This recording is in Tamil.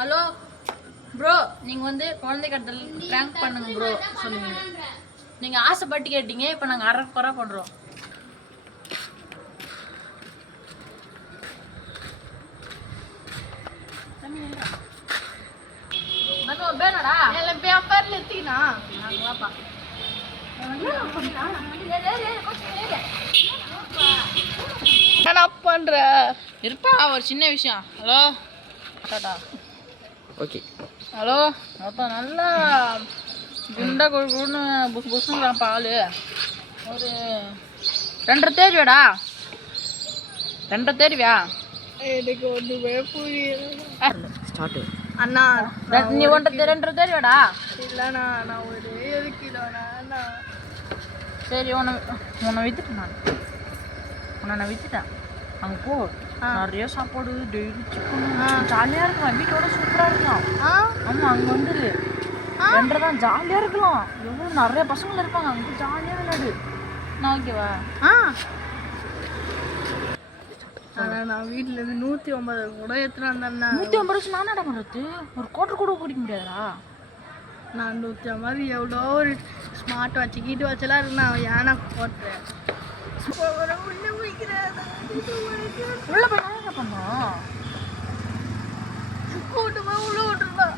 ஹலோ ப்ரோ, நீங்கள் வந்து குழந்தை கடத்தல் ப்ராங்க் பண்ணுங்க ப்ரோ சொல்லுவீங்க. நீங்கள் ஆசைப்பட்டு கேட்டீங்க, இப்போ நாங்கள் அரை குறை பண்ணுறோம். பேனடா பேப்பர்ல எத்தினா வாப்பா. என்ன பண்ற இருப்பா, ஒரு சின்ன விஷயம். ஹலோ டாடா. ஓகே. ஹலோ மொத்தம் நல்லா குண்டா குழுன்னு புஸ் புஸ்னுங்கிறான் பால். ஒரு 2.5 தேர்வியாடா? 2.5 தேர்வியா? எனக்கு ஒன்றுமே புரியல. ஸ்டார்ட் அண்ணா நீ 2.5 தேர்வியாடா? இல்லைண்ணா நான் ஒரே எதுக்கிடண்ணா. சரி, உன்னை வித்துட்டேன். நான் வித்துட்டேன். அங்கே போ, நிறைய சாப்பாடு, டெய்லி சிக்கன், ஜாலியாக இருக்கலாம். வீட்டோட சூப்பராக இருக்கலாம். ஆமாம், அங்கே வந்துடு. 2.5 தான், ஜாலியாக இருக்கலாம். எவ்வளோ நிறைய பசங்கள் இருப்பாங்க, அங்கே ஜாலியாக விளையாடு. நான் ஓகேவா? ஆனால் நான் வீட்டிலேருந்து 150 கூட எடுத்துட்டு வந்தேண்ணா. 150 வருஷம் நான் என்ன பண்ணுறது? ஒரு கோட்டர் கூட குடிக்க முடியாதா? நான் 150 எவ்வளோ ஒரு ஸ்மார்ட் வாட்ச் கீட்டு வாட்செல்லாம் இருக்குண்ணா. ஏன்னா போட்டுறேன் உள்ள போய் என்ன பண்ணோம்? கூட்டு போய் உள்ள விட்டுருந்தான்.